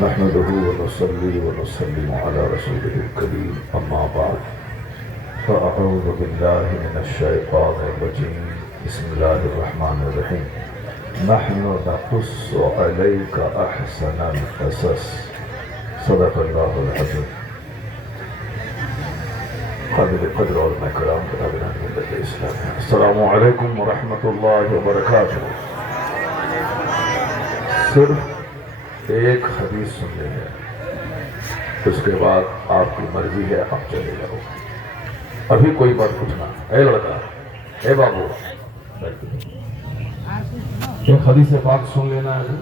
نحمده ونصلي ونسلم على رسوله الكريم أما بعد فأعوذ بالله من الشيطان الرجيم بسم الله الرحمن الرحيم نحن نقص عليك أحسن القصص صدق الله العظيم قدر علماء کرام برادران ملت اسلامیہ السلام علیکم ورحمۃ اللہ وبرکاتہ۔ صرف ایک حدیث سن لیں گے، اس کے بعد آپ کی مرضی ہے آپ چلے جاؤ۔ ابھی کوئی بات پوچھنا، اے لڑکا، اے بابو، ایک حدیث پاک سن لینا ہے،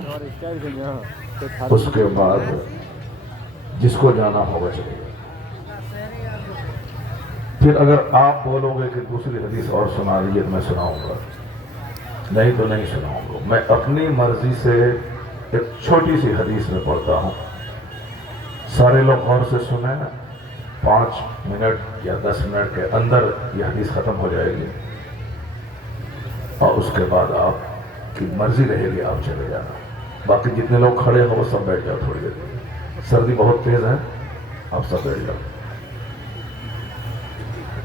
اس کے بعد جس کو جانا ہوگا چلے جاؤ۔ پھر اگر آپ بولو گے کہ دوسری حدیث اور سنا دیجیے تو میں سناؤں گا، نہیں تو نہیں سناؤں گا۔ میں اپنی مرضی سے ایک چھوٹی سی حدیث میں پڑھتا ہوں، سارے لوگ غور سے سنیں، 5 منٹ یا 10 منٹ کے اندر یہ حدیث ختم ہو جائے گی اور اس کے بعد آپ کی مرضی رہے گی آپ چلے جانا۔ باقی جتنے لوگ کھڑے ہو وہ سب بیٹھ جاؤ، تھوڑی دیر، سردی بہت تیز ہے، آپ سب بیٹھ جاؤ۔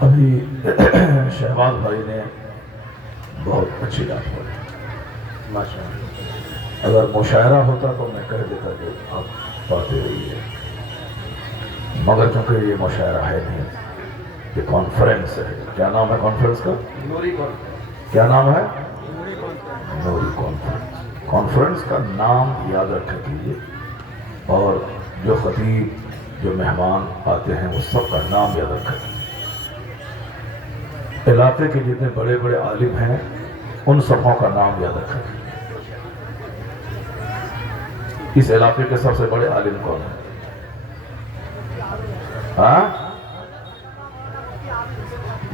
ابھی شہباز بھائی نے بہت اچھی بات بولی، ماشاءاللہ۔ اگر مشاعرہ ہوتا تو میں کہہ دیتا کہ آپ پڑھتے رہیے، مگر چونکہ یہ مشاعرہ ہے نہیں، یہ کانفرنس ہے۔ کیا نام ہے کانفرنس کا؟ نوری کانفرنس۔ کیا نام ہے؟ نوری کانفرنس۔ کانفرنس کا نام یاد رکھا کیجیے، اور جو خطیب جو مہمان آتے ہیں وہ سب کا نام یاد رکھا کیجیے۔ علاقے کے جتنے بڑے بڑے عالم ہیں ان سبوں کا نام یاد رکھا کیجیے۔ اس علاقے کے سب سے بڑے عالم کون ہیں؟ ہاں،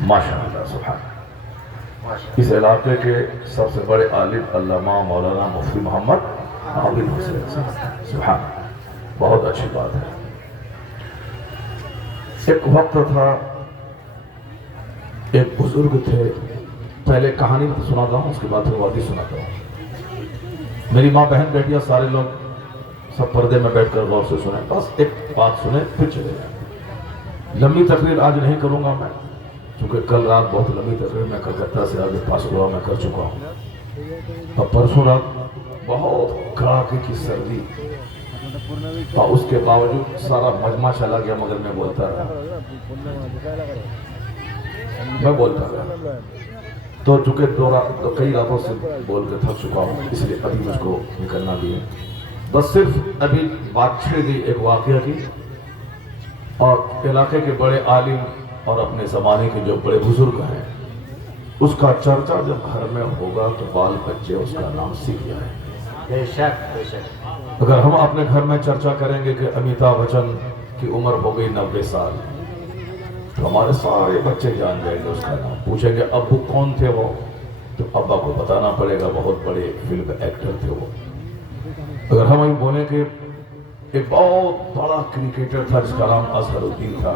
ماشاءاللہ، سبحان اللہ۔ اس علاقے کے سب سے بڑے عالم علامہ مولانا مفتی محمد عابد حسین صاحب، سبحان اللہ، بہت اچھی بات ہے۔ ایک وقت تھا، ایک بزرگ تھے، پہلے کہانی سناتا ہوں، اس کے بعد پھر وادی سناتا ہوں۔ میری ماں بہن بیٹیاں سارے لوگ سب پردے میں بیٹھ کر غور سے سنیں، بس ایک بات سنیں پھر چلے جائیں۔ لمبی تقریر آج نہیں کروں گا میں، کیونکہ کل رات بہت لمبی تقریر میں کلکتہ سے آگے پاس ہوا میں کر چکا ہوں، اور پرسوں رات بہت کڑاکے کی سردی، اور اس کے باوجود سارا مجمع چلا گیا مگر میں بولتا رہا، میں بولتا رہا۔ تو چونکہ کئی راتوں سے بول کے تھک چکا ہوں، اس لیے ابھی مجھ کو نکلنا بھی ہے۔ بس صرف ابھی بات چھڑ گئی ایک واقعہ کی، اور علاقے کے بڑے عالم اور اپنے زمانے کے جو بڑے بزرگ ہیں اس کا چرچا جب گھر میں ہوگا تو بال بچے اس کا نام سیکھ جائیں گے۔ بے شک، بے شک۔ اگر ہم اپنے گھر میں چرچا کریں گے کہ امیتابھ بچن کی عمر ہو گئی 90 سال، تو ہمارے سارے بچے جان جائیں گے اس کا نام۔ پوچھیں گے ابو کون تھے وہ، تو ابا کو بتانا پڑے گا بہت بڑے فلم ایکٹر تھے وہ۔ اگر ہم بولیں کہ ایک بہت بڑا کرکٹر تھا جس کا نام اظہر الدین تھا،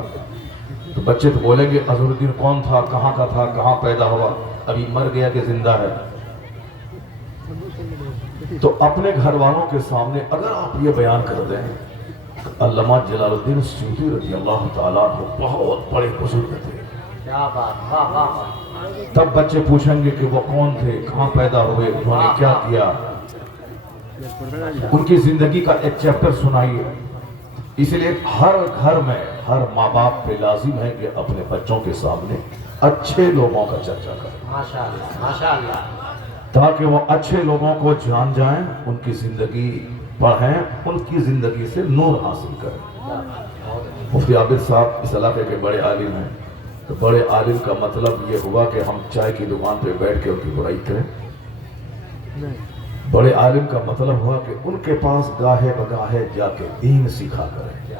تو بچے تو بولیں گے اظہر الدین کون تھا، کہاں کا تھا، کہاں پیدا ہوا، ابھی مر گیا کہ زندہ ہے۔ تو اپنے گھر والوں کے سامنے اگر آپ یہ بیان کر دیں علامہ جلال الدین سیوطی رضی اللہ تعالیٰ عنہ بہت بڑے بزرگ تھے، کیا بات، واہ واہ، تب بچے پوچھیں گے کہ وہ کون تھے، کہاں پیدا ہوئے، انہوں نے کیا کیا، ان کی زندگی کا ایک چیپٹر سنائیے۔ اس لیے ہر گھر میں ہر ماں باپ پہ لازم ہے کہ اپنے بچوں کے سامنے اچھے لوگوں کا چرچا کریں، ماشاءاللہ ماشاءاللہ، تاکہ وہ اچھے لوگوں کو جان جائیں، ان کی زندگی پڑھیں، ان کی زندگی سے نور حاصل کریں۔ مفتی عابد صاحب اس علاقے کے بڑے عالم ہیں، تو بڑے عالم کا مطلب یہ ہوا کہ ہم چائے کی دکان پہ بیٹھ کے ان کی برائی کریں؟ بڑے عالم کا مطلب ہوا کہ ان کے پاس گاہے بگاہے جا کے دین سیکھا کریں،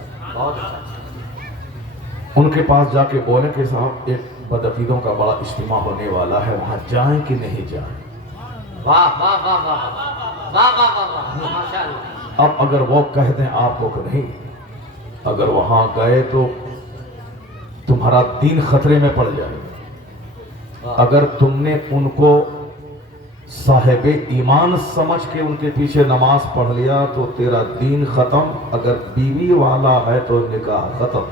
ان کے پاس جا کے بولیں کہ صاحب ایک بدعقیدوں کا بڑا اجتماع ہونے والا ہے، وہاں جائیں کہ نہیں جائیں۔ واہ واہ واہ واہ واہ واہ، ماشاءاللہ۔ اب اگر وہ کہہ دیں آپ کو کہ نہیں، اگر وہاں گئے تو تمہارا دین خطرے میں پڑ جائے، اگر تم نے ان کو صاحب ایمان سمجھ کے ان کے پیچھے نماز پڑھ لیا تو تیرا دین ختم، اگر بیوی والا ہے تو نکاح ختم۔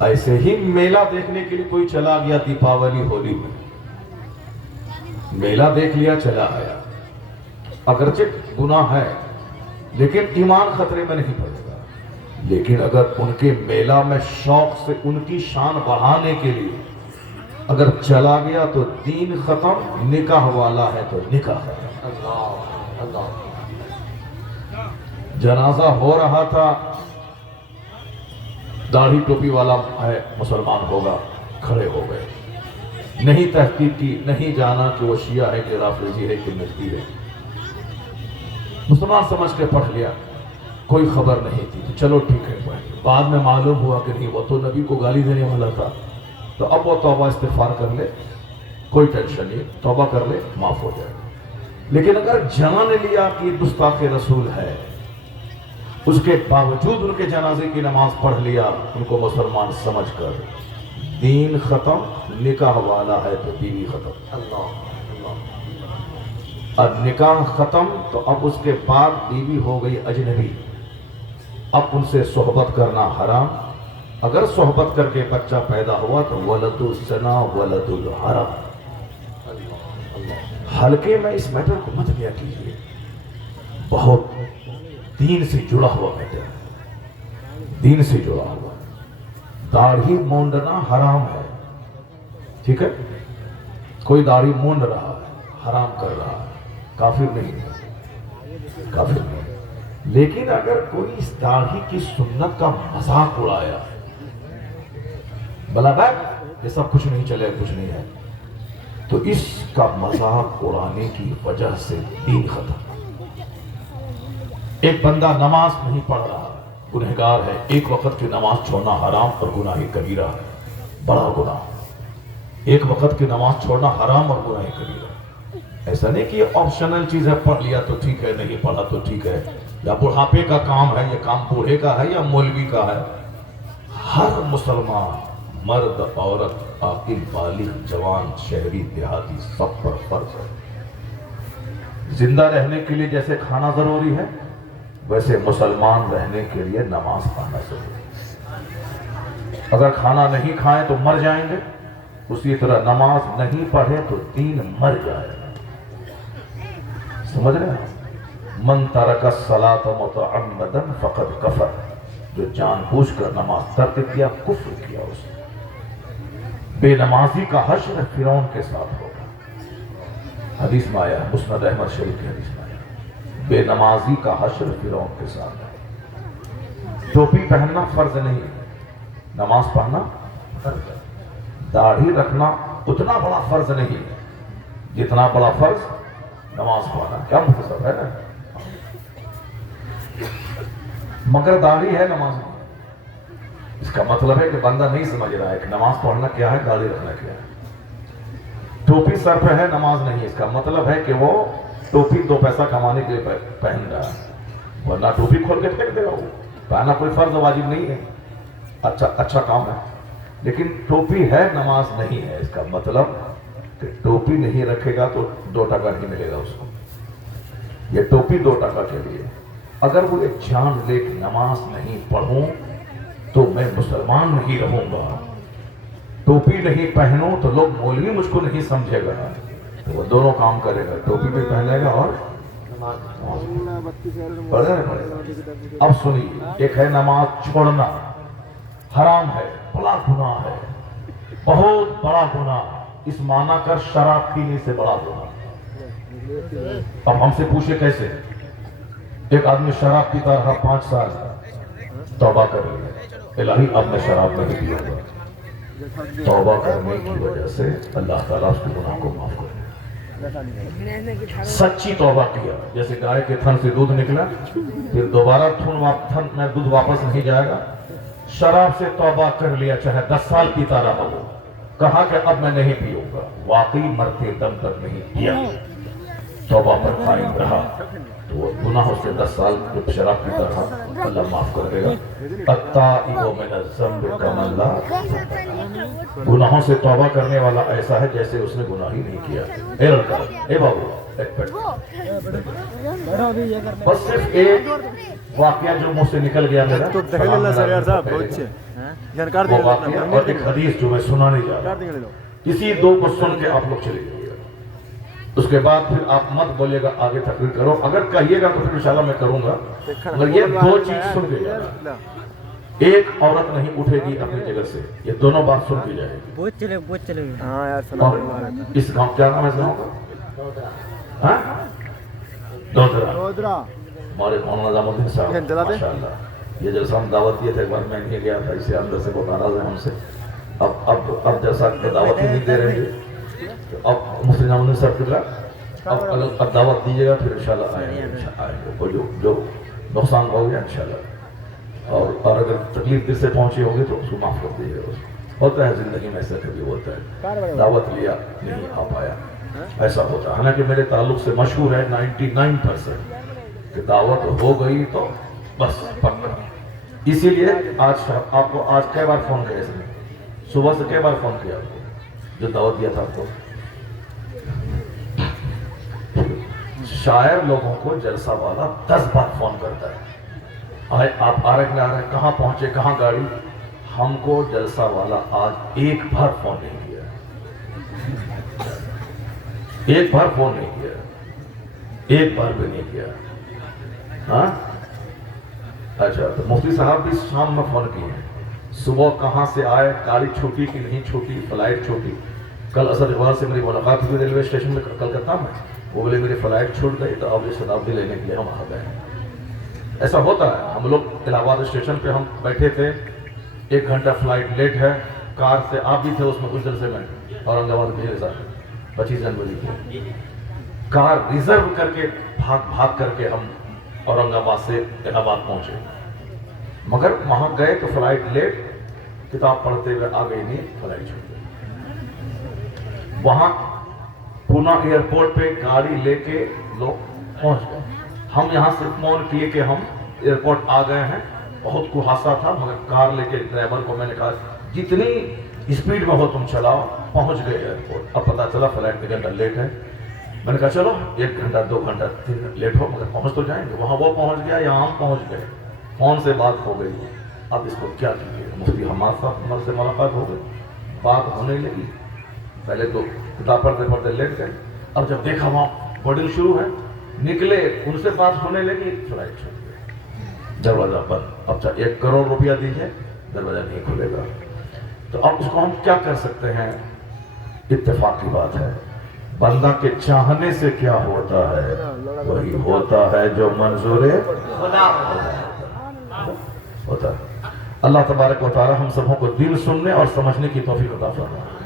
ایسے ہی میلہ دیکھنے کے لیے کوئی چلا گیا دیپاولی ہولی میں، میلہ دیکھ لیا چلا آیا، اگرچہ گناہ ہے لیکن ایمان خطرے میں نہیں پڑے گا۔ لیکن اگر ان کے میلہ میں شوق سے ان کی شان بڑھانے کے لیے اگر چلا گیا تو دین ختم، نکاح والا ہے تو نکاح ختم۔ جنازہ ہو رہا تھا، داڑھی ٹوپی والا ہے مسلمان ہوگا، کھڑے ہو گئے، نہیں تحقیق کی، نہیں جانا کہ وہ شیعہ ہے کہ رافضی ہے کہ نجدی ہے، مسلمان سمجھ کے پڑھ لیا، کوئی خبر نہیں تھی تو چلو ٹھیک ہے۔ بعد میں معلوم ہوا کہ نہیں، وہ تو نبی کو گالی دینے والا تھا، تو اب وہ توبہ استغفار کر لے، کوئی ٹینشن نہیں، توبہ کر لے، معاف ہو جائے۔ لیکن اگر جان لیا کہ یہ گستاخ رسول ہے، اس کے باوجود ان کے جنازے کی نماز پڑھ لیا، ان کو مسلمان سمجھ کر، دین ختم، نکاح والا ہے تو بیوی ختم۔ اور نکاح ختم تو اب اس کے بعد بیوی ہو گئی اجنبی، اب ان سے صحبت کرنا حرام، اگر صحبت کر کے بچہ پیدا ہوا تو ولد الزنا ولد الحرام۔ ہلکے میں اس میٹر کو مت لیا کیجیے، بہت دین سے جڑا ہوا میٹر ہے، دین سے جڑا ہوا۔ داڑھی مونڈنا حرام ہے، ٹھیک ہے، کوئی داڑھی مونڈ رہا ہے، حرام کر رہا ہے، کافر نہیں ہے، کافر نہیں ہے۔ لیکن اگر کوئی اس داڑھی کی سنت کا مذاق اڑایا، بلا بیک یہ سب کچھ نہیں چلے، کچھ نہیں ہے، تو اس کا مذاق اڑانے کی وجہ سے دین ختم۔ ایک بندہ نماز نہیں پڑھ رہا، گنہگار ہے، ایک وقت کی نماز چھوڑنا حرام اور گناہ کبیرہ ہے، بڑا گناہ۔ ایک وقت کی نماز چھوڑنا حرام اور گناہ کبیرہ ہے۔ ایسا نہیں کہ یہ آپشنل چیز ہے، پڑھ لیا تو ٹھیک ہے، نہیں پڑھا تو ٹھیک ہے، یا بڑھاپے کا کام ہے، یہ کام بوڑھے کا ہے یا مولوی کا ہے۔ ہر مسلمان، مرد، عورت، عاقل، بالغ، جوان، شہری، دیہاتی، سب پر فرض ہے۔ زندہ رہنے کے لیے جیسے کھانا ضروری ہے، ویسے مسلمان رہنے کے لیے نماز پڑھنا ضروری ہے۔ اگر کھانا نہیں کھائیں تو مر جائیں گے، اسی طرح نماز نہیں پڑھے تو دین مر جائے گا۔ سمجھ رہے ہیں؟ من ترک الصلاۃ متعمدا فقد کفر، جو جان بوجھ کر نماز ترک کیا، کفر کیا اس نے۔ بے نمازی کا حشر فرعون کے ساتھ ہوگا، حدیث میں آیا، مسند احمد شریف کی حدیث میں آیا، بے نمازی کا حشر فرعون کے ساتھ ہے۔ ٹوپی پہننا فرض نہیں، نماز پڑھنا فرض ہے۔ داڑھی رکھنا اتنا بڑا فرض نہیں جتنا بڑا فرض نماز پڑھنا۔ کیا مختصر ہے نا، مگر داڑھی ہے نماز میں، اس کا مطلب ہے کہ بندہ نہیں سمجھ رہا ہے کہ نماز پڑھنا کیا ہے، داڑھی رکھنا کیا ہے۔ ٹوپی سر پہ ہے، نماز نہیں، اس کا مطلب ہے کہ وہ ٹوپی دو پیسہ کمانے کے لیے پہن رہا ہے، ورنہ ٹوپی کھول کے پھینک دے گا۔ وہ پہننا کوئی فرض واجب نہیں ہے، اچھا کام ہے، لیکن ٹوپی ہے، نماز نہیں ہے، اس کا مطلب کہ ٹوپی نہیں رکھے گا تو 2 ٹکا نہیں ملے گا اس کو، یہ ٹوپی 2 ٹکا کے لیے۔ اگر وہ ایک جان لے کہ نماز نہیں پڑھوں تو میں مسلمان نہیں رہوں گا، ٹوپی نہیں پہنوں تو لوگ مولوی مجھ کو نہیں سمجھے گا، تو وہ دونوں کام کرے گا، ٹوپی بھی پہنے گا اور پڑھے گا۔ اب سنیے، ایک ہے نماز چھوڑنا، حرام ہے، بڑا گناہ ہے، بہت بڑا گناہ، اس معنی کر شراب پینے سے بڑا گناہ۔ اب ہم سے پوچھے کیسے؟ ایک آدمی شراب پیتا رہا 5 سال، توبہ کر لیا، الہی اب میں شراب نہیں پیوں گا، توبہ کرنے کی وجہ سے اللہ تعالیٰ اس کے گناہ کو معاف کرے۔ سچی توبہ کیا، جیسے گائے کے تھن سے دودھ نکلا، پھر دوبارہ تھن میں دودھ واپس نہیں جائے گا، شراب سے توبہ کر لیا، چاہے 10 سال پیتا رہا وہ، کہا کہ اب میں نہیں پیوں گا، واقعی مرتے دم تک نہیں پیا، توبہ پر قائم رہا تو وہ گناہوں سے 10 سال جب شراب پیتا رہا اللہ معاف کر دے گا. التائب من الذنب کمن لا ذنب. گناہوں سے توبہ کرنے والا ایسا ہے جیسے اس نے گناہ ہی نہیں کیا. اے لڑکا، اے بابو، بس صرف ایک واقعہ جو مجھ سے نکل گیا میرا وہ واقعہ اور ایک حدیث جو میں سنانے جا رہا ہوں، اسی دو کو سن کے آپ لوگ چلے جائیے گا. اس کے بعد پھر آپ مت بولیے گا آگے تقریر کرو، اگر کہیے گا تو پھر انشاءاللہ میں کروں گا. مگر یہ دو چیز سن کے جانا، ایک عورت نہیں اٹھے گی اپنی جگہ سے، یہ دونوں بات سن کے جائے گی. بہت چلے اور اس گاؤں کیا نام ہے گاؤں کا؟ دودرا. ہمارے مولانا نظام الدین صاحب ماشاءاللہ، یہ جلسہ ہم دعوت دیے تھے، ایک بار میں نہیں گیا تھا، اسے اندر سے بہت ناراض ہے ہم سے. اب جیسا دعوت ہی نہیں دے رہے ہیں، اب مفتی نظام الدین صاحب کی اب دعوت دیجیے گا، پھر انشاءاللہ آئیں گے وہ جو نقصان ہو گیا انشاءاللہ. اور اگر تکلیف دل سے پہنچی ہوگی تو اس کو معاف کر دیجیے گا. ہوتا ہے زندگی میں ایسا کبھی ہوتا ہے، دعوت لیا نہیں آ پایا، ایسا ہوتا ہے. حالانکہ میرے تعلق سے مشہور ہے 99% کہ دعوت ہو گئی تو بس پکا. اسی لیے آج آپ کو آج کئی بار فون کیا اس نے، صبح سے کئی بار فون کیا آپ کو جو دعوت دیا تھا آپ کو. شاعر لوگوں کو جلسہ والا 10 بار فون کرتا ہے، آپ آ رہے کہاں پہنچے، کہاں گاڑی. ہم کو جلسہ والا آج ایک بار فون نہیں کیا، ایک بار فون نہیں کیا، ایک بار بھی نہیں کیا. ہاں اچھا، تو مفتی صاحب بھی شام میں فون کیے ہیں، صبح کہاں سے آئے، گاڑی چھوٹی کہ نہیں چھوٹی، فلائٹ چھوٹی. کل اسد اقبال سے میری ملاقات ہوئی ریلوے اسٹیشن میں کلکتہ میں، وہ بولے میری فلائٹ چھوٹ گئی تو اب یہ شتابدی لینے کے لیے ہم آ گئے. ایسا ہوتا ہے. ہم لوگ الہ آباد اسٹیشن پہ ہم بیٹھے تھے، 1 گھنٹہ فلائٹ لیٹ ہے، کار سے آپ بھی تھے اس میں کچھ دیر سے، میں اورنگ آباد کے ساتھ 25 جنوری کی کار ریزرو کر کے بھاگ کر کے ہم اورنگ آباد سے الہ آباد پہنچے. مگر وہاں گئے تو فلائٹ لیٹ، کتاب پڑھتے ہوئے آ گئی نہیں، فلائٹ چھوٹ گئی. وہاں پونا ایئرپورٹ پہ گاڑی لے کے لوگ پہنچ گئے. ہم یہاں سے فون کیے کہ ہم ایئرپورٹ آ گئے ہیں. بہت کوہاسا تھا، مگر کار لے کے ڈرائیور کو میں نے کہا جتنی اسپیڈ میں ہو تم چلاؤ. پہنچ گئے ایئرپورٹ. اب پتا چلا فلائٹ 1 گھنٹہ لیٹ ہے. میں نے کہا چلو 1 گھنٹہ 2 گھنٹہ 3 گھنٹہ لیٹ ہو مگر پہنچ تو جائیں گے. وہاں وہ پہنچ گیا، یہاں ہم پہنچ گئے. فون سے بات ہو گئی. اب اس کو کیا کیجیے. مفتی حماد صاحب ہمارے سے ملاقات ہو گئی، بات ہونے لگی. پہلے تو کتاب پڑھتے پڑھتے لیٹ گئے. اب جب دیکھا وہاں بورڈنگ شروع ہے، نکلے، ان سے بات ہونے لگی، فلائٹ چھوٹ گئی. دروازہ بند. اب 1 کروڑ روپیہ دیجیے، دروازہ نہیں کھلے گا. تو اب اس کو ہم کیا کر سکتے ہیں؟ اتفاق کی بات ہے، بندہ کے چاہنے سے کیا ہوتا ہے وہی ہوتا ہے جو منظور خدا ہوتا ہے. اللہ تبارک و تعالی ہم سبوں کو دل سننے اور سمجھنے کی توفیق عطا فرمائے.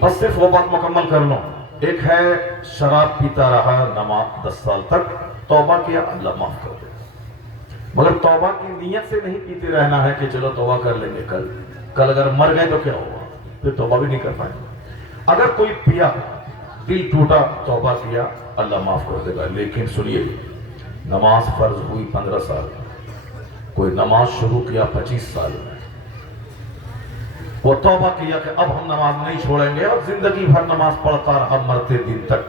بس صرف وہ بات مکمل کر لوں. ایک ہے شراب پیتا رہا نماز 10 سال تک، توبہ کیا اللہ معاف کر دے. مگر توبہ کی نیت سے نہیں پیتے رہنا ہے کہ چلو توبہ کر لیں گے کل اگر مر گئے تو کیا ہوا، پھر توبہ بھی نہیں کر پائیں گے. اگر کوئی پیا، دل ٹوٹا، توبہ کیا، اللہ معاف کر دے گا. لیکن سنیے، نماز فرض ہوئی 15 سال، کوئی نماز شروع کیا 25 سال میں، وہ توبہ کیا کہ اب ہم نماز نہیں چھوڑیں گے اور زندگی بھر نماز پڑھتا رہا مرتے دن تک.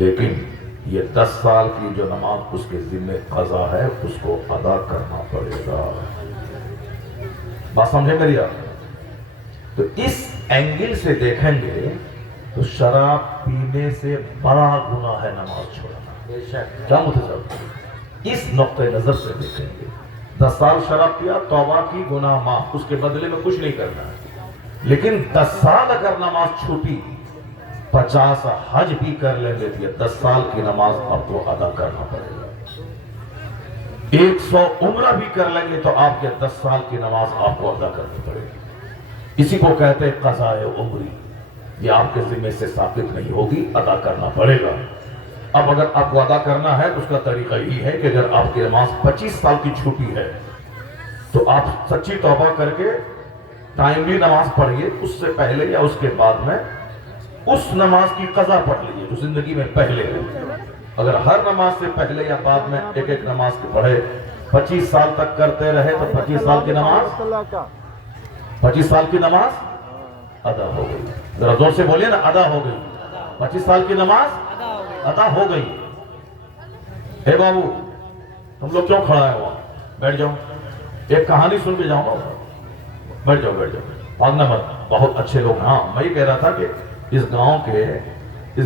لیکن یہ 10 سال کی جو نماز اس کے ذمہ قضا ہے اس کو ادا کرنا پڑے گا. بات سمجھے میری آپ؟ تو اس اینگل سے دیکھیں گے تو شراب پینے سے بڑا گناہ ہے نماز چھوڑنا. کیا متضاد؟ اس نقطہ نظر سے دیکھیں گے. 10 سال شراب پیا، توبہ کی، گناہ معاف، اس کے بدلے میں کچھ نہیں کرنا ہے. لیکن 10 سال اگر نماز چھوٹی، 50 حج بھی کر لیں گے تو یہ 10 سال کی نماز آپ کو ادا کرنا پڑے گا. 100 عمرہ بھی کر لیں گے تو آپ کے 10 سال کی نماز آپ کو ادا کرنی پڑے گی. اسی کو کہتے ہیں قضاء عمری. یہ آپ کے ذمہ سے ثابت نہیں ہوگی، ادا کرنا پڑے گا. اب اگر آپ کو ادا کرنا ہے تو اس کا طریقہ یہی ہے کہ اگر آپ کی نماز 25 سال کی چھوٹی ہے تو آپ سچی توبہ کر کے ٹائملی نماز پڑھیے. اس سے پہلے یا اس کے بعد میں اس نماز کی قضا پڑھ لیجیے جو زندگی میں پہلے ہے. اگر ہر نماز سے پہلے یا بعد میں ایک ایک نماز کے پڑھے 25 سال تک کرتے رہے تو 25 سال کی نماز 25 سال کی نماز ادا ہو گئی. ذرا زور سے بولیے نا, ادا ہو گئی. 25 سال کی نماز ادا ہو گئی. اے بابو تم لوگ کیوں کھڑا ہے وہاں؟ بیٹھ جاؤ, ایک کہانی سن کے جاؤں گا. بیٹھ جاؤ بیٹھ جاؤ, بھاگنا مت. بہت اچھے لوگ. ہاں میں یہ کہہ رہا تھا کہ اس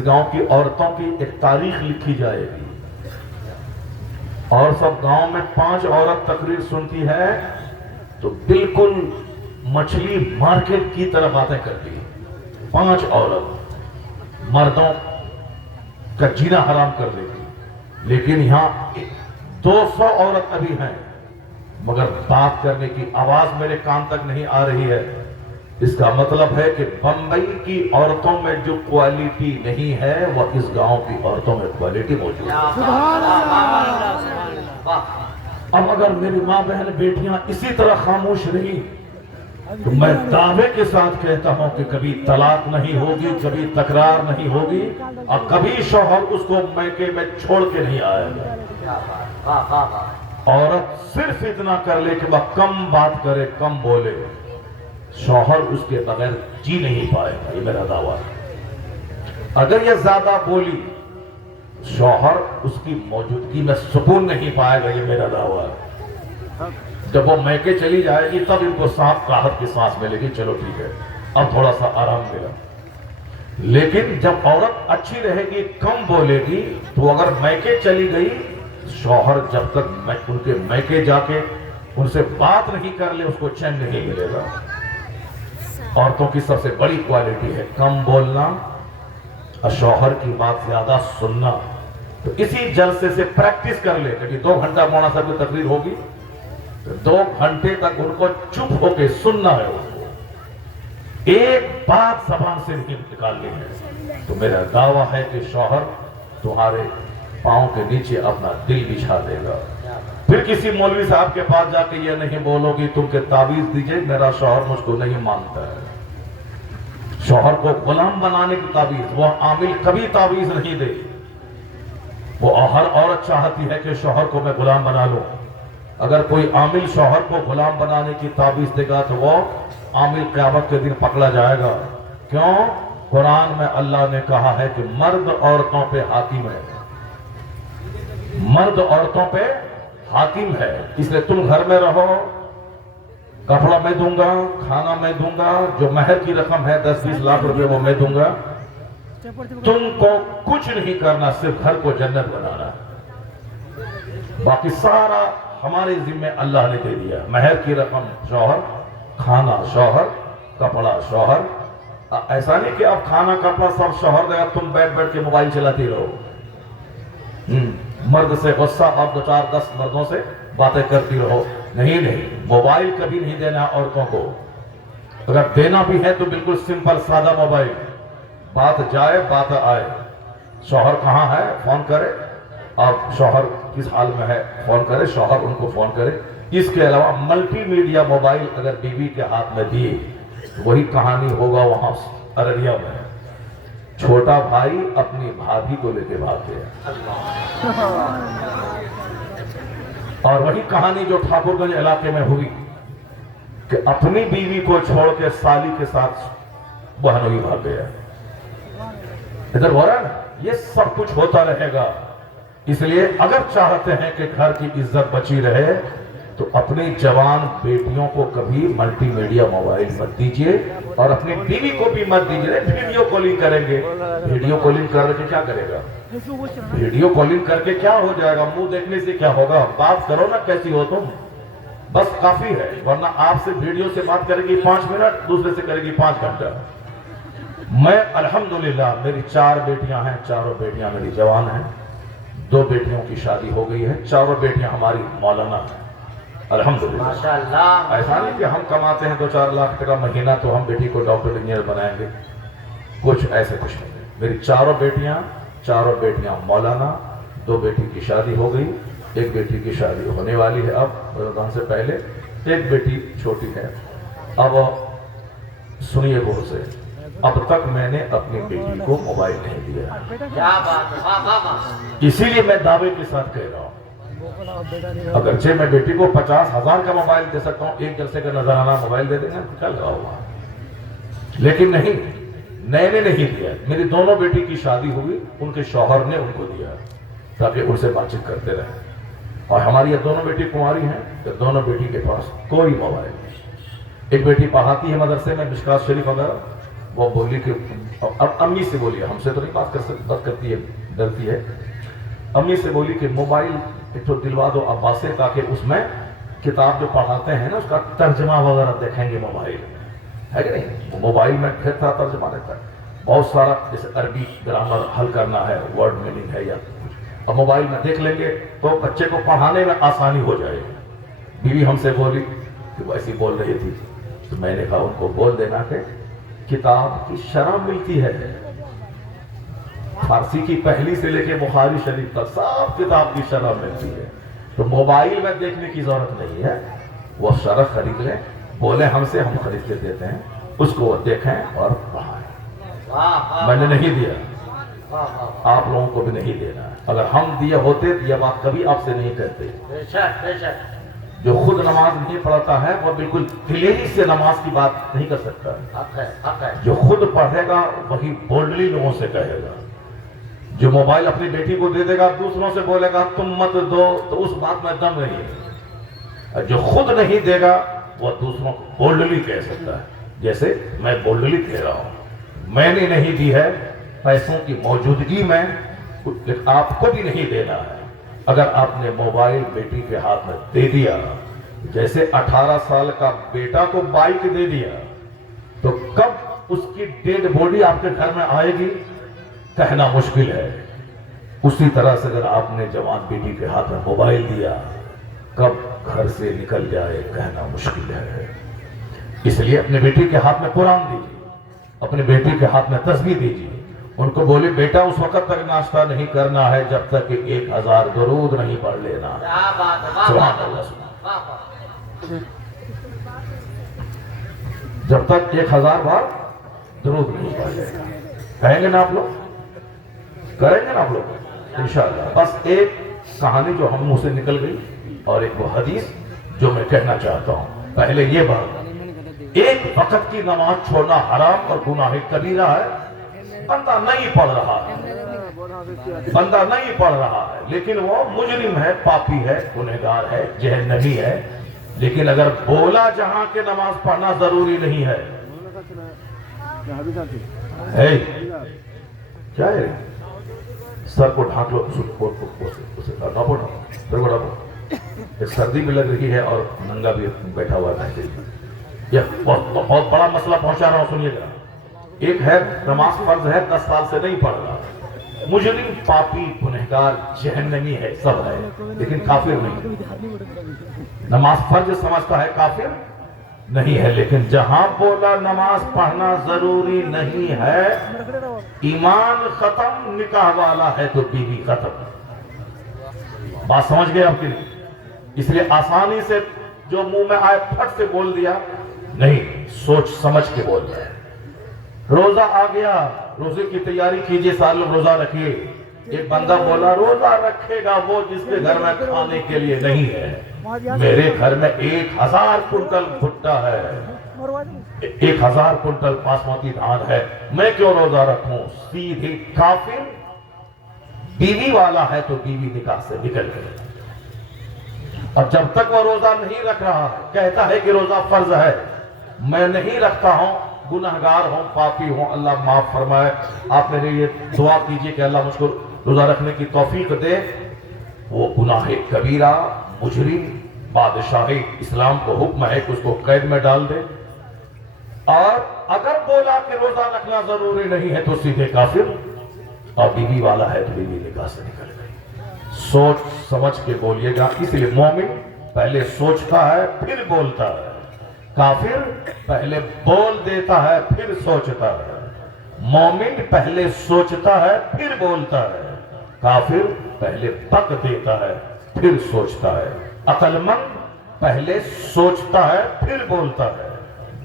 گاؤں کی عورتوں کی ایک تاریخ لکھی جائے گی, اور سب گاؤں میں 5 عورت تقریر سنتی ہے تو بالکل مچھلی مارکیٹ کی طرح باتیں کرتی ہے. 5 عورت مردوں کا جینا حرام کر دیتی. لیکن یہاں 200 عورت ابھی ہیں, مگر بات کرنے کی آواز میرے کان تک نہیں آ رہی ہے. اس کا مطلب ہے کہ بمبئی کی عورتوں میں جو کوالٹی نہیں ہے وہ اس گاؤں کی عورتوں میں کوالٹی موجود ہے. اب اگر میری ماں بہن بیٹیاں اسی طرح خاموش رہی تو میں دعوے کے ساتھ کہتا ہوں کہ کبھی طلاق نہیں ہوگی, کبھی تکرار نہیں ہوگی, اور کبھی شوہر اس کو میکے میں چھوڑ کے نہیں آئے گا. عورت صرف اتنا کر لے کہ وہ کم بات کرے, کم بولے, شوہر اس کے بغیر جی نہیں پائے گا. یہ میرا دعویٰ ہے. اگر یہ زیادہ بولی شوہر اس کی موجودگی میں سکون نہیں پائے گا. یہ میرا دعویٰ ہے. جب وہ میکے چلی جائے گی تب ان کو سانس راحت کی سانس ملے گی, چلو ٹھیک ہے اب تھوڑا سا آرام ملا. لیکن جب عورت اچھی رہے گی, کم بولے گی, تو اگر میکے چلی گئی, شوہر جب تک ان کے میکے جا کے ان سے بات نہیں کر لے اس کو چین نہیں ملے گا. عورتوں کی سب سے بڑی کوالٹی ہے کم بولنا اور شوہر کی بات زیادہ سننا. تو اسی جلسے سے پریکٹس کر لے. کبھی 2 گھنٹہ مولانا صاحب کی تقریر ہوگی, 2 گھنٹے تک ان کو چپ ہو کے سننا ہے, ان کو ایک بات زبان سے نہیں نکالنی ہے. تو میرا دعویٰ ہے کہ شوہر تمہارے پاؤں کے نیچے اپنا دل بچھا دے گا. پھر کسی مولوی صاحب کے پاس جا کے یہ نہیں بولو گی تم کے تعویذ دیجئے, میرا شوہر مجھ کو نہیں مانتا ہے. شوہر کو غلام بنانے کی تعویذ, وہ عامل کبھی تعویذ نہیں دے. وہ ہر عورت چاہتی ہے کہ شوہر کو میں غلام بنا لوں. اگر کوئی عامل شوہر کو غلام بنانے کی تعویذ دے گا تو وہ عامل قیامت کے دن پکڑا جائے گا. کیوں؟ قرآن میں اللہ نے کہا ہے کہ مرد عورتوں پہ حاکم ہے, مرد عورتوں پہ حاکم ہے. اس لیے تم گھر میں رہو, کپڑا میں دوں گا, کھانا میں دوں گا, جو مہر کی رقم ہے 10-20 لاکھ روپے وہ میں دوں گا. تم کو کچھ نہیں کرنا, صرف گھر کو جنت بنانا. باقی سارا ہمارے ذمہ اللہ نے دے دیا. مہر کی رقم شوہر, کھانا شوہر, کپڑا شوہر. ایسا نہیں کہ اب کھانا کپڑا سب شوہر دے گا, تم بیٹھ بیٹھ کے موبائل چلاتی رہو. مرد سے غصہ اب 2-4-10 مردوں سے باتیں کرتی رہو. نہیں, موبائل کبھی نہیں دینا عورتوں کو. اگر دینا بھی ہے تو بالکل سمپل سادہ موبائل, بات جائے بات آئے. شوہر کہاں ہے فون کرے, اب شوہر کس حال میں ہے فون کرے, شوہر ان کو فون کرے. اس کے علاوہ ملٹی میڈیا موبائل اگر بیوی کے ہاتھ میں دیے, وہی کہانی ہوگا وہاں ارریا میں. چھوٹا بھائی اپنی بھابھی کو لے کے بھاگ گیا, اور وہی کہانی جو ٹھاکر گنج علاقے میں ہوئی کہ اپنی بیوی کو چھوڑ کے سالی کے ساتھ بہنوئی بھاگ گیا. ادھر ہو رہا ہے نا, یہ سب کچھ ہوتا رہے گا. اس لیے اگر چاہتے ہیں کہ گھر کی عزت بچی رہے تو اپنی جوان بیٹیوں کو کبھی ملٹی میڈیا موبائل مت دیجیے, اور اپنی بیوی کو بھی مت دیجیے. ویڈیو کالنگ کریں گے, ویڈیو کالنگ کر کے کیا کرے گا, ویڈیو کالنگ کر کے کیا ہو جائے گا, منہ دیکھنے سے کیا ہوگا. بات کرو نا کیسی ہو تم, بس کافی ہے. ورنہ آپ سے ویڈیو سے بات کرے گی 5 منٹ, دوسرے سے کرے گی 5 گھنٹہ. میں الحمدللہ میری 4 بیٹیاں ہیں, چاروں بیٹیاں میری جوان ہیں. 2 بیٹیوں کی شادی ہو گئی ہے, چاروں بیٹیاں ہماری مولانا ہیں الحمدللہ. ایسا نہیں کہ ہم کماتے ہیں 2-4 لاکھ ٹکا مہینہ تو ہم بیٹی کو ڈاکٹر انجینئر بنائیں گے, کچھ ایسے کچھ نہیں. میری چاروں بیٹیاں مولانا. 2 بیٹی کی شادی ہو گئی, 1 بیٹی کی شادی ہونے والی ہے اب رمضان سے پہلے, 1 بیٹی چھوٹی ہے. اب سنیے غور سے, اب تک میں نے اپنی بیٹی کو موبائل نہیں دیا ہے۔ کیا بات ہے، واہ واہ واہ۔ اسی لیے میں دعوے کے ساتھ کہہ رہا ہوں، اگرچہ میں بیٹی کو 50,000 کا موبائل دے سکتا ہوں، ایک جلسے کا نظرانہ موبائل دے دیں گے کیا لگا ہوا، لیکن نہیں، میں نے نہیں دیا۔ میری دونوں بیٹی کی شادی ہوئی، ان کے شوہر نے ان کو دیا تاکہ ان سے بات چیت کرتے رہیں، اور ہماری یہ دونوں بیٹی کنواری ہیں، تو دونوں بیٹی کے پاس کوئی موبائل نہیں۔ ایک بیٹی پڑھاتی ہے مدرسے میں مشکات شریف وغیرہ، وہ بولی کہ اب امی سے بولی، ہم سے تو نہیں بات کرتی ہے، ڈرتی ہے، امی سے بولی کہ موبائل ایک تو دلوا دو ابا سے، تاکہ اس میں کتاب جو پڑھاتے ہیں نا اس کا ترجمہ وغیرہ دیکھیں گے موبائل میں، ہے کہ نہیں؟ موبائل میں ڈھیر سارا ترجمہ رہتا ہے، بہت سارا، جیسے عربی گرامر حل کرنا ہے، ورڈ میننگ ہے یا کچھ، اب موبائل میں دیکھ لیں گے تو بچے کو پڑھانے میں آسانی ہو جائے گی۔ بیوی ہم سے بولی کہ وہ ایسی بول رہی تھی، تو میں نے کہا ان کو بول دینا کہ کتاب کی شرح ملتی ہے، فارسی کی پہلی سے لے کے بخاری شریف تک سب کتاب کی شرح ملتی ہے، تو موبائل میں دیکھنے کی ضرورت نہیں ہے، وہ شرح خرید لیں، بولیں ہم سے، ہم خرید کے دیتے ہیں، اس کو دیکھیں اور پڑھائیں۔ میں نے نہیں دیا، آپ لوگوں کو بھی نہیں دینا ہے، اگر ہم دیے ہوتے تو یہ بات کبھی آپ سے نہیں کہتے۔ بے شک بے شک۔ جو خود نماز نہیں پڑھتا ہے وہ بالکل دلیری سے نماز کی بات نہیں کر سکتا ہے، حق ہے حق ہے۔ جو خود پڑھے گا وہی بولڈلی لوگوں سے کہے گا، جو موبائل اپنی بیٹی کو دے دے گا دوسروں سے بولے گا تم مت دو، تو اس بات میں دم نہیں ہے، جو خود نہیں دے گا وہ دوسروں کو بولڈلی کہہ سکتا ہے، جیسے میں بولڈلی کہہ رہا ہوں، میں نے نہیں دی ہے پیسوں کی موجودگی میں، آپ کو بھی نہیں دینا ہے۔ اگر آپ نے موبائل بیٹی کے ہاتھ میں دے دیا، جیسے 18 سال کا بیٹا کو بائک دے دیا، تو کب اس کی ڈیڈ باڈی آپ کے گھر میں آئے گی کہنا مشکل ہے۔ اسی طرح سے اگر آپ نے جوان بیٹی کے ہاتھ میں موبائل دیا، کب گھر سے نکل جائے کہنا مشکل ہے۔ اس لیے اپنے بیٹی کے ہاتھ میں قرآن دیجیے، اپنے بیٹی کے ہاتھ میں تسبیح دیجیے، ان کو بولے بیٹا اس وقت تک ناشتہ نہیں کرنا ہے جب تک کہ 1000 درود نہیں پڑھ لینا۔ کیا بات ہے، واہ سبحان واہ اللہ، واہ واہ۔ جب تک 1000 بار درود نہیں پڑھ لینا۔ کہیں گے نا آپ لوگ، کریں گے نا آپ لوگ انشاءاللہ۔ بس ایک کہانی جو ہم منہ سے نکل گئی اور ایک وہ حدیث جو میں کہنا چاہتا ہوں۔ پہلے یہ بات، ایک وقت کی نماز چھوڑنا حرام اور گناہ کبیرہ ہے۔ بندہ نہیں پڑھ رہا ہے، بندہ نہیں پڑھ رہا ہے، لیکن وہ مجرم ہے، پاپی ہے، گنہگار ہے، جہنمی ہے، لیکن اگر بولا جہاں کے نماز پڑھنا ضروری نہیں ہے، کیا ہے سر کو ڈھانک لو، اسے ڈھانپو نا، سر کو ڈھانپو، سردی بھی لگ رہی ہے اور ننگا بھی بیٹھا ہوا ہے۔ یہ بہت بڑا مسئلہ پہنچا رہا ہوں، سنیے گا۔ ایک ہے نماز فرض ہے، 10 سال سے نہیں پڑھ رہا، مجرم، پاپی، گنہگار، جہنمی ہے، سب ہے، لیکن کافر نہیں۔ نماز فرض سمجھتا ہے، کافر نہیں ہے، لیکن جہاں بولا نماز پڑھنا ضروری نہیں ہے، ایمان ختم، نکاح والا ہے تو بیوی ختم۔ بات سمجھ گئے آپ کی نہیں؟ اس لیے آسانی سے جو منہ میں آئے پھٹ سے بول دیا نہیں، سوچ سمجھ کے بول دیا۔ روزہ آ گیا، روزے کی تیاری کیجئے، سارے لوگ روزہ رکھیے۔ ایک بندہ بولا روزہ رکھے گا وہ جس کے گھر میں کھانے کے لیے نہیں ہے۔ میرے گھر میں 1000 کنٹل بھٹا ہے، 1000 کنٹل باسمتی دھان ہے، میں کیوں روزہ رکھوں؟ سیدھی کافر۔ بیوی والا ہے تو بیوی نکاح سے نکل گئے، اور جب تک وہ روزہ نہیں رکھ رہا ہے، کہتا ہے کہ روزہ فرض ہے، میں نہیں رکھتا ہوں، گنہگار ہوں، پاپی ہوں، اللہ معاف فرمائے، آپ میرے لیے دعا کیجئے کہ اللہ مجھ کو روزہ رکھنے کی توفیق دے، وہ گناہ کبیرہ، مجرم، بادشاہی اسلام کو حکم ہے کہ اس کو قید میں ڈال دے، اور اگر بولا کہ روزہ رکھنا ضروری نہیں ہے تو سیدھے کافر، اور بیوی والا ہے تو بیوی نکاح سے نکل گئی۔ سوچ سمجھ کے بولیے گا۔ اس لیے مومن پہلے سوچتا ہے پھر بولتا ہے، کافر پہلے بول دیتا ہے پھر سوچتا ہے۔ مومن پہلے سوچتا ہے پھر بولتا ہے، کافر پہلے تک دیتا ہے پھر سوچتا ہے۔ عقل مند پہلے سوچتا ہے پھر بولتا ہے،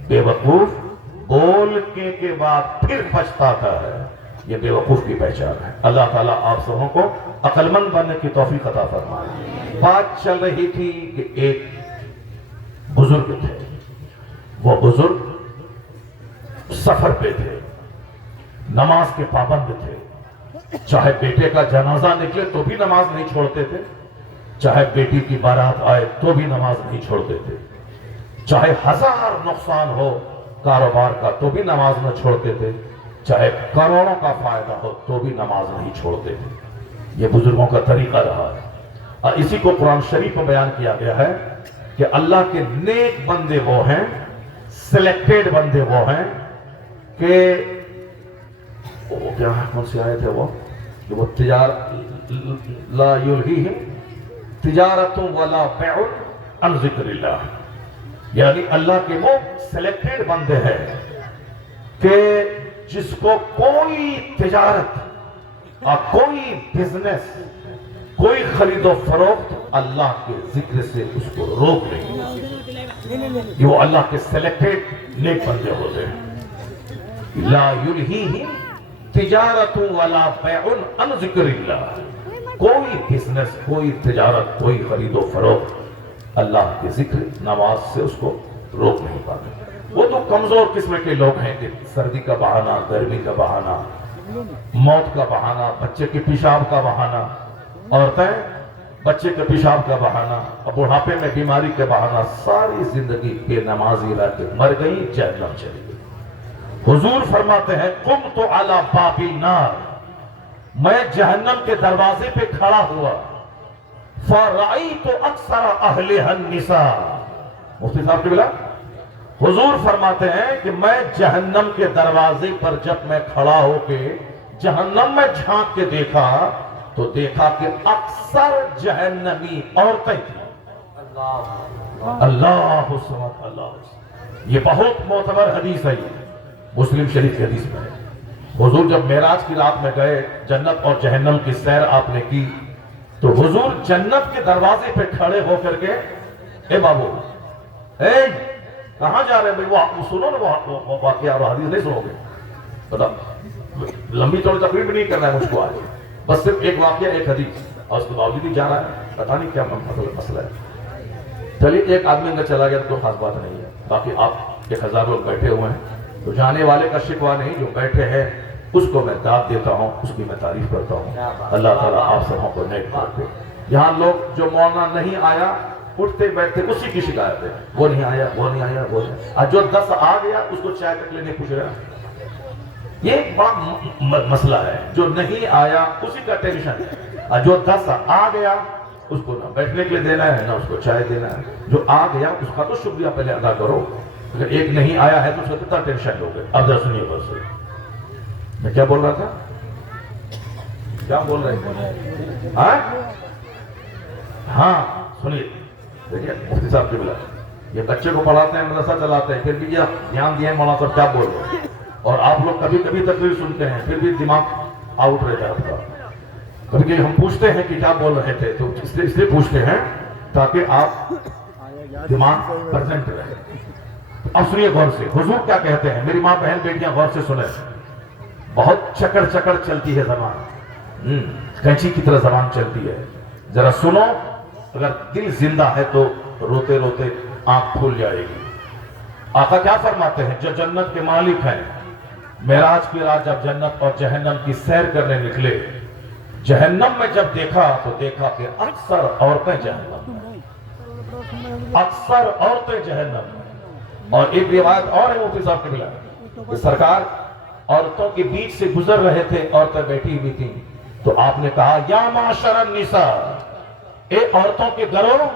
بے وقوف بولنے کے بعد پھر پچھتاتا ہے، یہ بے وقوف کی پہچان ہے۔ اللہ تعالیٰ آپ سبوں کو عقل مند بننے کی توفیق عطا فرمائے۔ بات چل رہی تھی کہ ایک بزرگ تھے، وہ بزرگ سفر پہ تھے، نماز کے پابند تھے، چاہے بیٹے کا جنازہ نکلے تو بھی نماز نہیں چھوڑتے تھے، چاہے بیٹی کی بارات آئے تو بھی نماز نہیں چھوڑتے تھے، چاہے ہزار نقصان ہو کاروبار کا تو بھی نماز نہ چھوڑتے تھے، چاہے کروڑوں کا فائدہ ہو تو بھی نماز نہیں چھوڑتے تھے۔ یہ بزرگوں کا طریقہ رہا ہے، اور اسی کو قرآن شریف میں بیان کیا گیا ہے کہ اللہ کے نیک بندے وہ ہیں، سلیکٹڈ بندے وہ ہیں کہ وہ کیا ہے، کون سی آیت ہے وہ کہ وہ لا یلہیہم تجارت ولا بیع عن ذکر اللہ، یعنی اللہ کے وہ سلیکٹڈ بندے ہیں کہ جس کو کوئی تجارت اور کوئی بزنس، کوئی خرید و فروخت اللہ کے ذکر سے اس کو روک نہیں، یہ وہ اللہ کے سلیکٹڈ نیک بندے ہوتے ہیں۔ لا یلہیہم تجارت ولا بیع عن ذکر اللہ، کوئی بزنس، کوئی تجارت، کوئی خرید و فروخت اللہ کے ذکر نماز سے اس کو روک نہیں پاتے۔ وہ تو کمزور قسم کے لوگ ہیں کہ سردی کا بہانہ، گرمی کا بہانہ، موت کا بہانہ، بچے کے پیشاب کا بہانہ، عورتیں بچے کے پیشاب کا بہانہ، اور بڑھاپے میں بیماری کے بہانہ، ساری زندگی بے نمازی رہ کے مر گئی، جہنم چلی گئی۔ حضور فرماتے ہیں قمت علی باب النار، میں جہنم کے دروازے پہ کھڑا ہوا، فرأیت اکثر اہلھا النساء، مفتی صاحب کی بلا حضور فرماتے ہیں کہ میں جہنم کے دروازے پر جب میں کھڑا ہو کے جہنم میں جھانک کے دیکھا تو دیکھا کہ اکثر جہنمی عورتیں تھیں۔ اللہ صمد، اللہ صمد، یہ بہت معتبر حدیث ہے، یہ مسلم شریف کی حدیث میں ہے۔ حضور جب معراج کی رات میں گئے، جنت اور جہنم کی سیر آپ نے کی، تو حضور جنت کے دروازے پہ کھڑے ہو کر کے اے بابو، اے کہاں جا رہے ہیں بھائی، وہ سنو نا، وہ واقعہ اور حدیث نہیں سنو گے، مطلب لمبی چوڑی تقریر بھی نہیں کرنا ہے مجھ کو آج، بس صرف ایک واقعہ، ایک حدیث، اور اس کے باوجود ہی جا رہا ہے، پتہ نہیں کیا مسئلہ ہے۔ چلیے ایک آدمی اگر چلا گیا تو خاص بات نہیں ہے، باقی آپ 1000 لوگ بیٹھے ہوئے ہیں، تو جانے والے کا شکوہ نہیں، جو بیٹھے ہیں اس کو میں داد دیتا ہوں، اس کی میں تعریف کرتا ہوں۔ اللہ تعالیٰ آپ سبوں کو نیک رکھے۔ یہاں لوگ جو مولانا نہیں آیا اٹھتے بیٹھتے اسی کی شکایت ہے، وہ نہیں آیا، وہ نہیں آیا، وہ نہیں، اور جو 10 آ گیا اس کو چائے تک لینے پوچھ رہا۔ یہ ایک بڑا مسئلہ ہے، جو نہیں آیا اسی کا ٹینشن ہے، اور جو 10 آ گیا اس کو نہ بیٹھنے کے لیے دینا ہے، نہ اس کو چائے دینا ہے۔ جو آ گیا اس کا تو شکریہ پہلے ادا کرو، اگر ایک نہیں آیا ہے تو اس کا کتنا ٹینشن لوگے۔ اب ذرا سنیے بس، میں کیا بول رہا تھا، کیا بول رہے تھے؟ ہاں سنیے، دیکھیے مفتی صاحب کی بلا، یہ بچے کو پڑھاتے ہیں، مدرسہ چلاتے ہیں، پھر بھی یہ دھیان دیا ہے مولانا صاحب کیا بول رہے ہیں، اور آپ لوگ کبھی کبھی تقریر سنتے ہیں پھر بھی دماغ آؤٹ رہتا ہے آپ کا۔ کبھی ہم پوچھتے ہیں کہ کیا بول رہے تھے، تو اس لیے پوچھتے ہیں تاکہ آپ دماغ پریزنٹ رہے۔ اب سنیے غور سے، حضور کیا کہتے ہیں، میری ماں بہن بیٹیاں غور سے سنیں، بہت چکر چکر چلتی ہے زبان، کینچی کی طرح زبان چلتی ہے، ذرا سنو، اگر دل زندہ ہے تو روتے روتے آنکھ کھل جائے گی۔ آقا کیا فرماتے ہیں، جو جنت کے مالک ہیں، معراج کی رات جب جنت اور جہنم کی سیر کرنے نکلے، جہنم میں جب دیکھا تو دیکھا کہ اکثر عورتیں جہنم میں، اکثر عورتیں جہنم میں۔ اور ایک روایت اور ہے مفتی صاحب کے بلا کہ سرکار عورتوں کے بیچ سے گزر رہے تھے، عورتیں بیٹھی ہوئی تھیں، تو آپ نے کہا یا معاشر النساء، اے عورتوں کے گھروں،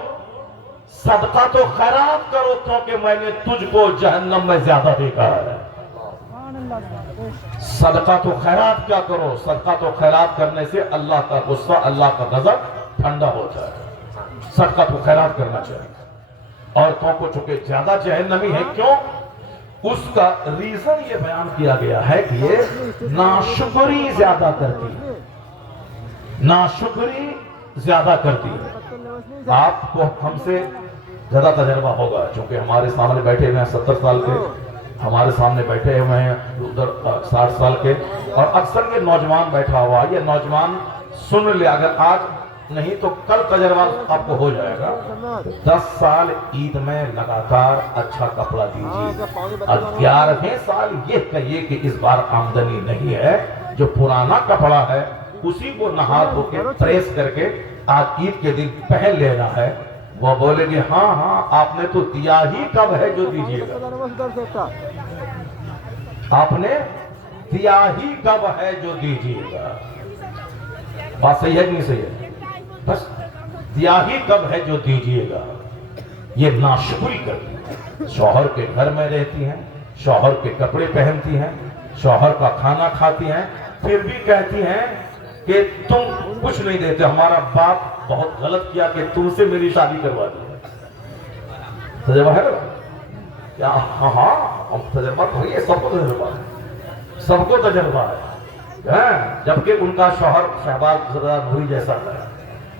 صدقہ تو خیرات کرو کیونکہ میں نے تجھ کو جہنم میں زیادہ دیکھا ہے۔ صدقہ تو خیرات کیا کرو، صدقہ تو خیرات کرنے سے اللہ کا غصہ، اللہ کا غضب ٹھنڈا ہوتا ہے، صدقہ تو خیرات کرنا چاہیے۔ عورتوں کو چونکہ زیادہ جہنمی ہے، کیوں؟ اس کا ریزن یہ بیان کیا گیا ہے کہ یہ ناشکری زیادہ کرتی ہے، ناشکری زیادہ کرتی ہے۔ آپ کو ہم سے زیادہ تجربہ ہوگا، چونکہ ہمارے سامنے بیٹھے ہوئے ہیں 70 سال کے، ہمارے سامنے بیٹھے ہوئے ہیں ادھر 60 سال کے، اور اکثر یہ نوجوان بیٹھا ہوا، یہ نوجوان سن لے، اگر آج نہیں تو کل تجربہ آپ کو ہو جائے گا۔ 10 سال عید میں لگاتار اچھا کپڑا دیجیے، اور 11ویں سال یہ کہیے کہ اس بار آمدنی نہیں ہے، جو پرانا کپڑا ہے اسی کو نہا دھو کے پریس کر کے آج عید کے دن پہن لینا ہے۔ وہ بولے گے ہاں ہاں آپ نے تو دیا ہی کب ہے جو دیجیے گا، آپ نے دیا ہی کب ہے جو دیجیے گا۔ بات صحیح ہے کہ نہیں صحیح ہے؟ بس دیا ہی کب ہے جو دیجیے گا۔ یہ ناشکری کرتی ہے، شوہر کے گھر میں رہتی ہیں، شوہر کے کپڑے پہنتی ہیں، شوہر کا کھانا کھاتی ہیں، پھر بھی کہتی ہیں کہ تم کچھ نہیں دیتے، ہمارا باپ بہت غلط کیا کہ تم سے میری شادی کروا دی۔ تجربہ ہے نا کیا؟ ہاں ہاں تجربہ تو ہے، سب کو تجربہ ہے، سب کو تجربہ ہے۔ جبکہ ان کا شوہر شہباز زردار نوری جیسا ہے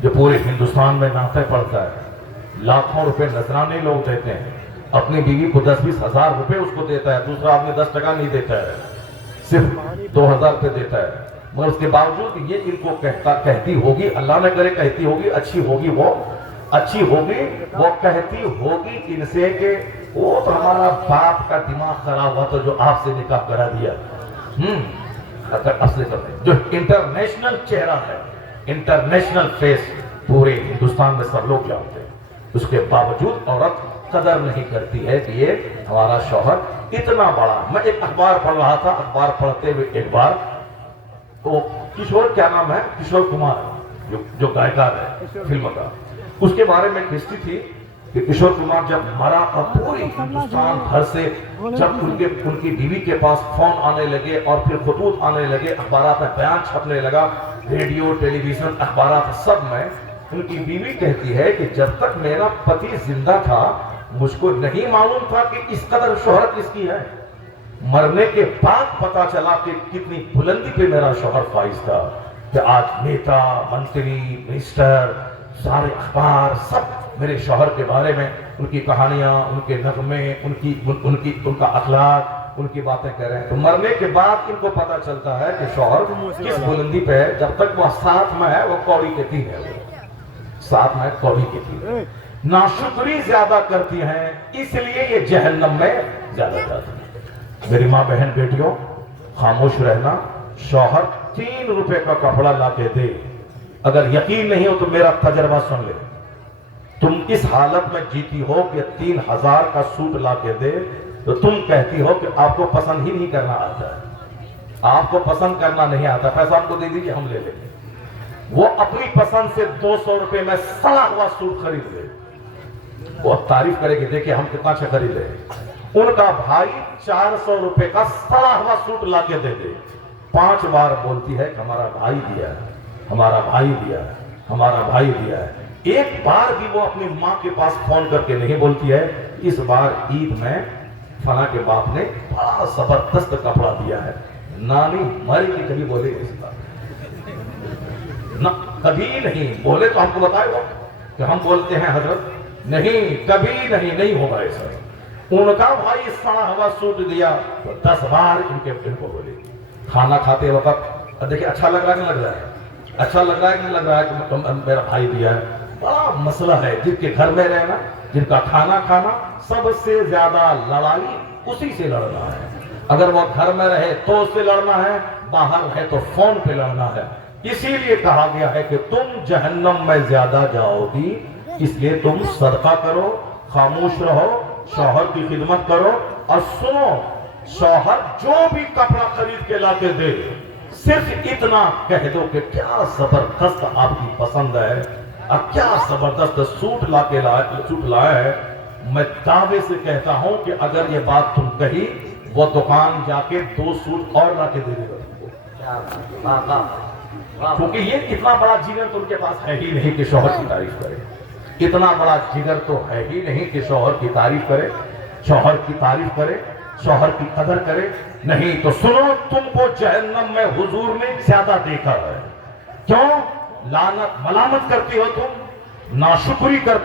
جو پورے ہندوستان میں نعتیں پڑھتا ہے، لاکھوں روپے نذرانے لوگ دیتے ہیں، اپنی بیوی کو 10-20 ہزار روپے اس کو دیتا ہے، دوسرا آدمی 10 ٹکا نہیں دیتا ہے، صرف 2000 روپے دیتا ہے، مگر اس کے باوجود یہ ان کو کہتی ہوگی، اللہ نے کرے کہتی ہوگی، اچھی ہوگی وہ کہتی ہوگی ان سے کہ وہ تو ہمارا باپ کا دماغ خراب ہوا تو جو آپ سے نکاح کرا دیا۔ اصل جو انٹرنیشنل چہرہ ہے، انٹرنیشنل فیس پورے ہندوستان میں سب لوگ جانتے ہیں، اس کے باوجود عورت قدر نہیں کرتی ہے کہ یہ ہمارا شوہر اتنا بڑا۔ میں ایک اخبار پڑھ رہا تھا، اخبار پڑھتے ہوئے ایک بار تو کشور، کیا نام ہے، کشور کمار جو گائیکار ہے فلم کا، اس کے بارے میں ایک ہسٹری تھی کہ کشور کمار جب مرا اور پوری ہندوستان بھر سے جب ان کی بیوی کے پاس فون آنے لگے اور پھر خطوط آنے لگے، اخبارات میں بیان چھپنے لگا، ریڈیو، ٹیلی ویژن، اخبارات سب میں، ان کی بیوی کہتی ہے کہ جب تک میرا پتی زندہ تھا مجھ کو نہیں معلوم تھا کہ اس قدر شہرت اس کی ہے، مرنے کے بعد پتا چلا کہ کتنی بلندی پہ میرا شوہر فائز تھا، کہ آج نیتا، منتری، منسٹر، سارے اخبار سب میرے شوہر کے بارے میں ان کی کہانیاں، ان کے نغمے، ان کا اخلاق، ان کی باتیں کہہ رہے ہیں۔ تو مرنے کے بعد ان کو پتا چلتا ہے کہ شوہر کس بلندی پہ ہے، جب تک وہ ساتھ میں ہے وہ کوڑی کے تین ہے، وہ ساتھ میں کوڑی کے تین ہے۔ ناشکری زیادہ کرتی ہیں اس لیے یہ جہنم میں زیادہ جاتی ہیں۔ میری ماں بہن بیٹیوں، خاموش رہنا، شوہر 3 روپے کا کپڑا لا کے دے، اگر یقین نہیں ہو تو میرا تجربہ سن لے، تم اس حالت میں جیتی ہو کہ 3000 کا سوٹ لا کے دے تو تم کہتی ہو کہ آپ کو پسند ہی نہیں کرنا آتا ہے، آپ کو پسند کرنا نہیں آتا، پیسہ ہم کو دے دیجئے ہم لے لیں گے۔ وہ اپنی پسند سے 200 روپے میں سڑا ہوا سوٹ خرید لے، وہ تعریف کرے کہ دیکھیں ہم کتنا اچھا خرید لے۔ ان کا بھائی 400 روپے کا سڑا ہوا سوٹ لا کے دے دے، 5 بار بولتی ہے کہ ہمارا بھائی دیا ہے، ہمارا بھائی دیا ہے، ہمارا بھائی دیا ہے، ایک بار بھی وہ اپنی ماں کے پاس فون کر کے نہیں بولتی ہے اس بار عید میں فلاں کے باپ نے بڑا زبردست کپڑا دیا ہے، نانی مر کی کبھی بولے اس بار نہ، کبھی نہیں بولے تو ہم کو بتائے وہ کہ ہم بولتے ہیں حضرت، نہیں کبھی نہیں ہوگا ایسا۔ ان کا بھائی سڑا ہوا سوٹ دیا تو 10 بار ان کو بولے۔ کھانا کھاتے وقت دیکھیں اچھا لگ رہا ہے کہ نہیں لگ رہا ہے، اچھا لگ رہا ہے کہ نہیں لگ رہا ہے کہ میرا بھائی دیا ہے، بڑا مسئلہ ہے۔ جن کے گھر میں رہنا، جن کا کھانا کھانا، سب سے زیادہ لڑائی اسی سے لڑنا ہے۔ اگر وہ گھر میں رہے تو اس سے لڑنا ہے، باہر ہے تو فون پہ لڑنا ہے۔ اسی لیے کہا گیا ہے کہ تم جہنم میں زیادہ جاؤ گی، اس لیے تم صدقہ کرو، خاموش رہو، شوہر کی خدمت کرو، اور سنو، شوہر جو بھی کپڑا خرید کے لا کے دے صرف اتنا کہہ دو کہ کیا زبردست آپ کی پسند ہے، اور کیا زبردست سوٹ لایا ہے۔ میں دعوے سے کہتا ہوں کہ اگر یہ بات تم کہی وہ دکان جا کے 2 سوٹ اور لا کے دے دے گا، کیونکہ یہ اتنا بڑا جگر تو ان کے پاس ہے ہی نہیں کہ شوہر کی تعریف کرے، اتنا بڑا جگر تو ہے ہی نہیں کہ شوہر کی تعریف کرے، شوہر کی تعریف کرے، شوہر کی قدر کرے۔ نہیں تو سنو، تم کو جہنم میں حضور نے زیادہ دیکھا ہے۔ کیوں؟ لعنت ملامت کرتی ہو تم، ناشکری کرتی